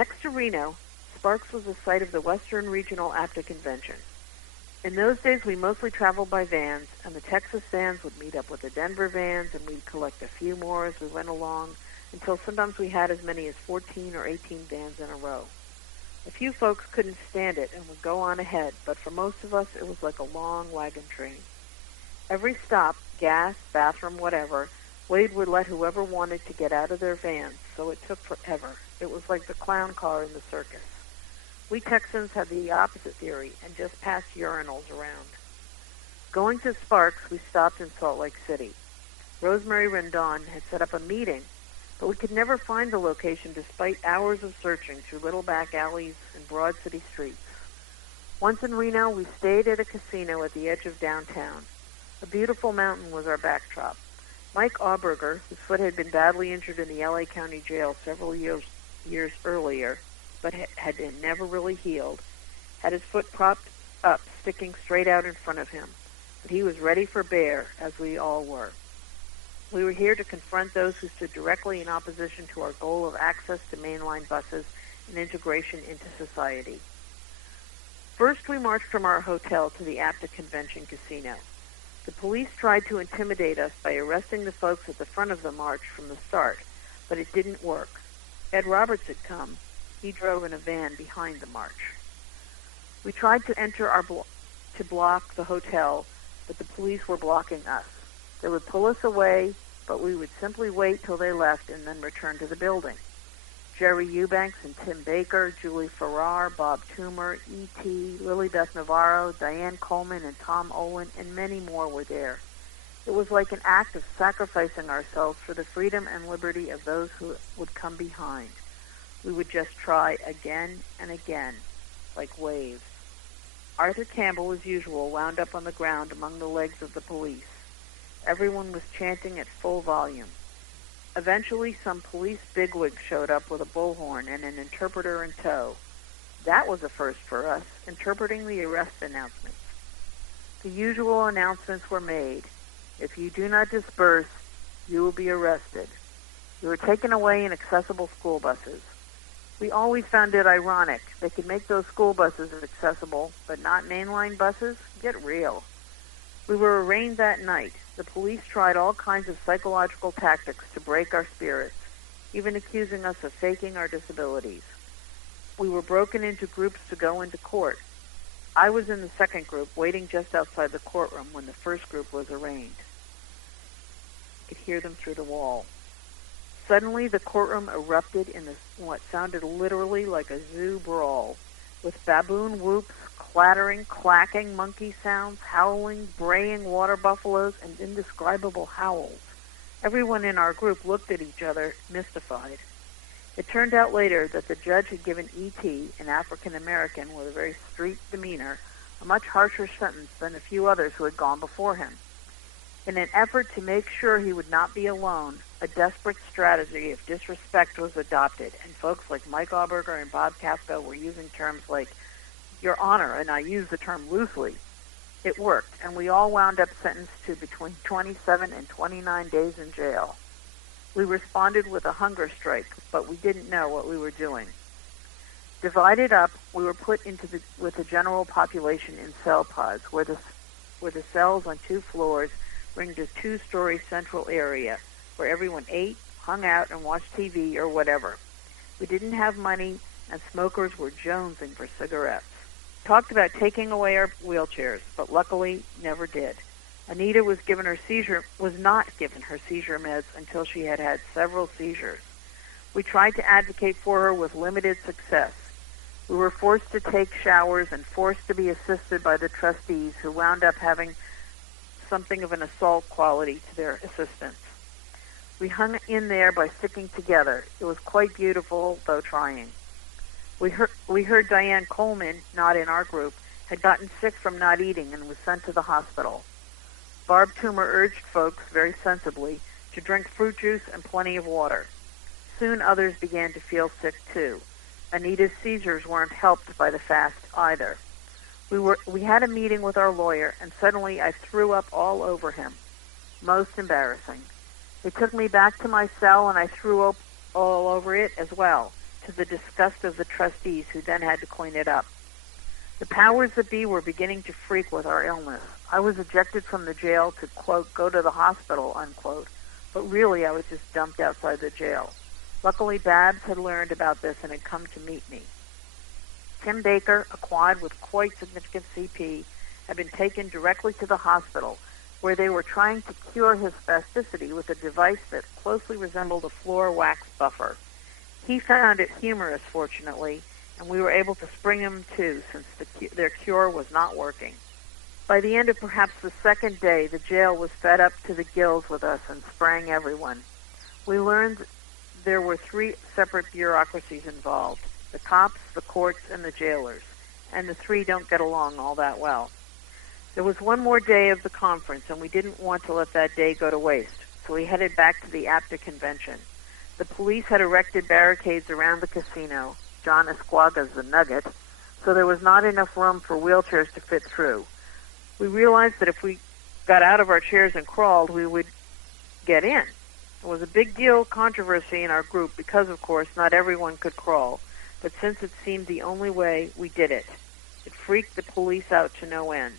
Next to Reno, Sparks was the site of the Western Regional APTA Convention. In those days, we mostly traveled by vans, and the Texas vans would meet up with the Denver vans, and we'd collect a few more as we went along, until sometimes we had as many as 14 or 18 vans in a row. A few folks couldn't stand it and would go on ahead, but for most of us, it was like a long wagon train. Every stop, gas, bathroom, whatever, Wade would let whoever wanted to get out of their vans, so it took forever. It was like the clown car in the circus. We Texans had the opposite theory and just passed urinals around. Going to Sparks, we stopped in Salt Lake City. Rosemary Rendon had set up a meeting, but we could never find the location despite hours of searching through little back alleys and broad city streets. Once in Reno, we stayed at a casino at the edge of downtown. A beautiful mountain was our backdrop. Mike Auberger, whose foot had been badly injured in the L.A. County Jail several years earlier, but had never really healed, had his foot propped up, sticking straight out in front of him. But he was ready for bear, as we all were. We were here to confront those who stood directly in opposition to our goal of access to mainline buses and integration into society. First, we marched from our hotel to the APTA Convention Casino. The police tried to intimidate us by arresting the folks at the front of the march from the start, but it didn't work. Ed Roberts had come. He drove in a van behind the march. We tried to enter to block the hotel, but the police were blocking us. They would pull us away, but we would simply wait till they left and then return to the building. Jerry Eubanks and Tim Baker, Julie Farrar, Bob Toomer, E.T., Lily Beth Navarro, Diane Coleman, and Tom Olin, and many more were there. It was like an act of sacrificing ourselves for the freedom and liberty of those who would come behind. We would just try again and again, like waves. Arthur Campbell, as usual, wound up on the ground among the legs of the police. Everyone was chanting at full volume. Eventually, some police bigwig showed up with a bullhorn and an interpreter in tow. That was a first for us, interpreting the arrest announcements. The usual announcements were made. If you do not disperse, you will be arrested. You were taken away in accessible school buses. We always found it ironic. They could make those school buses accessible, but not mainline buses? Get real. We were arraigned that night. The police tried all kinds of psychological tactics to break our spirits, even accusing us of faking our disabilities. We were broken into groups to go into court. I was in the second group, waiting just outside the courtroom when the first group was arraigned. I could hear them through the wall. Suddenly, the courtroom erupted in what sounded literally like a zoo brawl, with baboon whoops, clattering, clacking monkey sounds, howling, braying water buffaloes, and indescribable howls. Everyone in our group looked at each other, mystified. It turned out later that the judge had given E.T., an African-American with a very street demeanor, a much harsher sentence than a few others who had gone before him. In an effort to make sure he would not be alone, a desperate strategy of disrespect was adopted, and folks like Mike Auberger and Bob Casco were using terms like, Your Honor, and I use the term loosely. It worked, and we all wound up sentenced to between 27 and 29 days in jail. We responded with a hunger strike, but we didn't know what we were doing. Divided up, we were put with the general population in cell pods, where the cells on 2 floors ringed a 2-story central area, where everyone ate, hung out, and watched TV or whatever. We didn't have money, and smokers were jonesing for cigarettes. Talked about taking away our wheelchairs, but luckily never did. Anita was not given her seizure meds until she had had several seizures. We tried to advocate for her with limited success. We were forced to take showers and forced to be assisted by the trustees, who wound up having something of an assault quality to their assistance. We hung in there by sticking together. It was quite beautiful, though trying. We heard Diane Coleman, not in our group, had gotten sick from not eating and was sent to the hospital. Barb Toomer urged folks, very sensibly, to drink fruit juice and plenty of water. Soon others began to feel sick, too. Anita's seizures weren't helped by the fast either. We had a meeting with our lawyer, and suddenly I threw up all over him. Most embarrassing. They took me back to my cell, and I threw up all over it as well, to the disgust of the trustees, who then had to clean it up. The powers that be were beginning to freak with our illness. I was ejected from the jail to, quote, go to the hospital, unquote, but really I was just dumped outside the jail. Luckily, Babs had learned about this and had come to meet me. Tim Baker, a quad with quite significant CP, had been taken directly to the hospital, where they were trying to cure his spasticity with a device that closely resembled a floor wax buffer. He found it humorous, fortunately, and we were able to spring him too, since their cure was not working. By the end of perhaps the second day, the jail was fed up to the gills with us and sprang everyone. We learned there were 3 separate bureaucracies involved: the cops, the courts, and the jailers, and the 3 don't get along all that well. There was one more day of the conference, and we didn't want to let that day go to waste, so we headed back to the APTA convention. The police had erected barricades around the casino, John Esquaga's the Nugget, so there was not enough room for wheelchairs to fit through. We realized that if we got out of our chairs and crawled, we would get in. It was a big deal controversy in our group because, of course, not everyone could crawl, but since it seemed the only way, we did it. It freaked the police out to no end.